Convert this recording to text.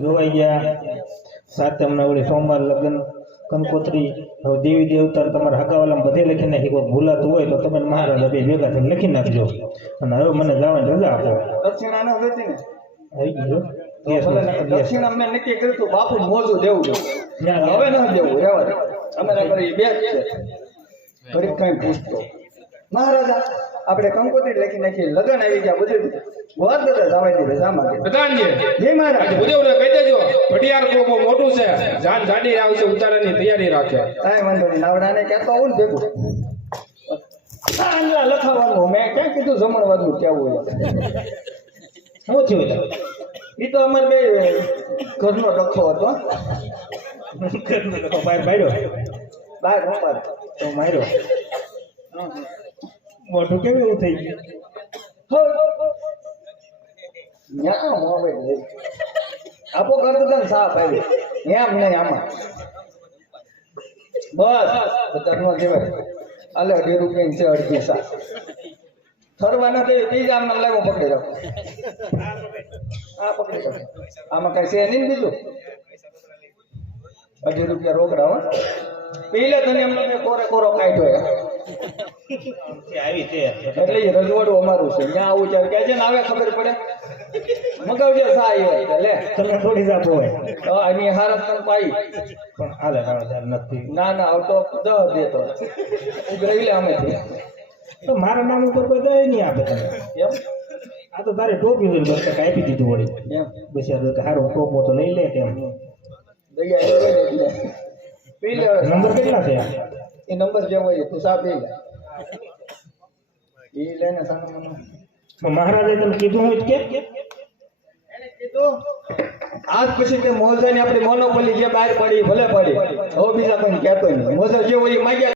જોવાઈ ગયા. સાતમના વળી સોમવાર લગ્ન કંકોત્રી હવે દેવી દેવતા તમારા હગાવાલામાં બધે લખી નાખી. કોઈ ભૂલાતું હોય તો તમે મહારાજા બે ભેગા થઈને લખી નાખજો. અને હવે મને જવાની રજા આપો. દક્ષિણા આવી ગયો દક્ષિણા મેં નક્કી કર્યું હતું બાપુ મોજું દેવું હવે ન દેવું રહેવા અમે ના કરી બે ઘડીક કઈ પૂછતો. મહારાજા આપણે કંકોત્રી લખી નાખી લગન આવી ગયા બધું વાત દાદા દીધે જા માટે? પ્રધાનજી જય મહારાજ. ઉદ્યોગને કહી દેજો બહુ બહુ મોટું છે જાન જાડી આવશે ઉતારાની તૈયારી રાખે. કાંઈ વાંધો નહીં નાવડાને કહેતો આવું ને ભેગું. આંગળા લખાવાનું મેં ક્યાં કીધું જમણવાનું કેવું શું થયું એ તો અમારે બે ઘરનો ડખો હતો. તો બહાર માર્યો? બહાર રમવા તો માર્યો. મોઢું કેવું એવું થઈ ગયું ન્યા મોવે લઈ. આપો કરતો તને સાફ આવી એમ નહીં આમાં બસ બધા નો કહેવાય આલે અઢી રૂપિયા છે અડધી સા થરવાના તે ત્રીજા આમને લાવો પકડી રાખો આ પકડી રાખો આમાં કઈ છે નહીં બીજું અઢી રૂપિયા રોકડા હો પેલે તને એમને મેં કોરે કોરો કાઢ્યો આવી તે એટલે એ રજવાડું અમારું છે. ત્યાં આવું ચાલે કે છે ને આવે ખબર પડે? મગાવજે સાહેબ લે. તમે થોડી જાત હોય. તો આની હારત પણ પાઈ. પણ હાલે નથી. ના ના આવતો દ દેતો. ઉઘરાઈ લે અમે તો મારા નામ ઉપર કોઈ દય નહીં આપે તમે એમ? આ તો તારે ટોપી હોય બસ આપી દીધું વળી. એમ. બસ યાર હારો ટોપો તો લઈ લે કેમ દયા પી લે નંબર કેટલા થયા? એ નંબર જે હોય તું સા પી લે ઈ લે ને સાનો મહારાજે તમે કીધું હોય કે? એને કીધું આજ પછી તે મોજાની આપણી મોનોપોલી જે બહાર પડી ભલે પડી હવે બીજા કોઈ કહેતો નહીં. મોજા જે હોય એ માગ્યા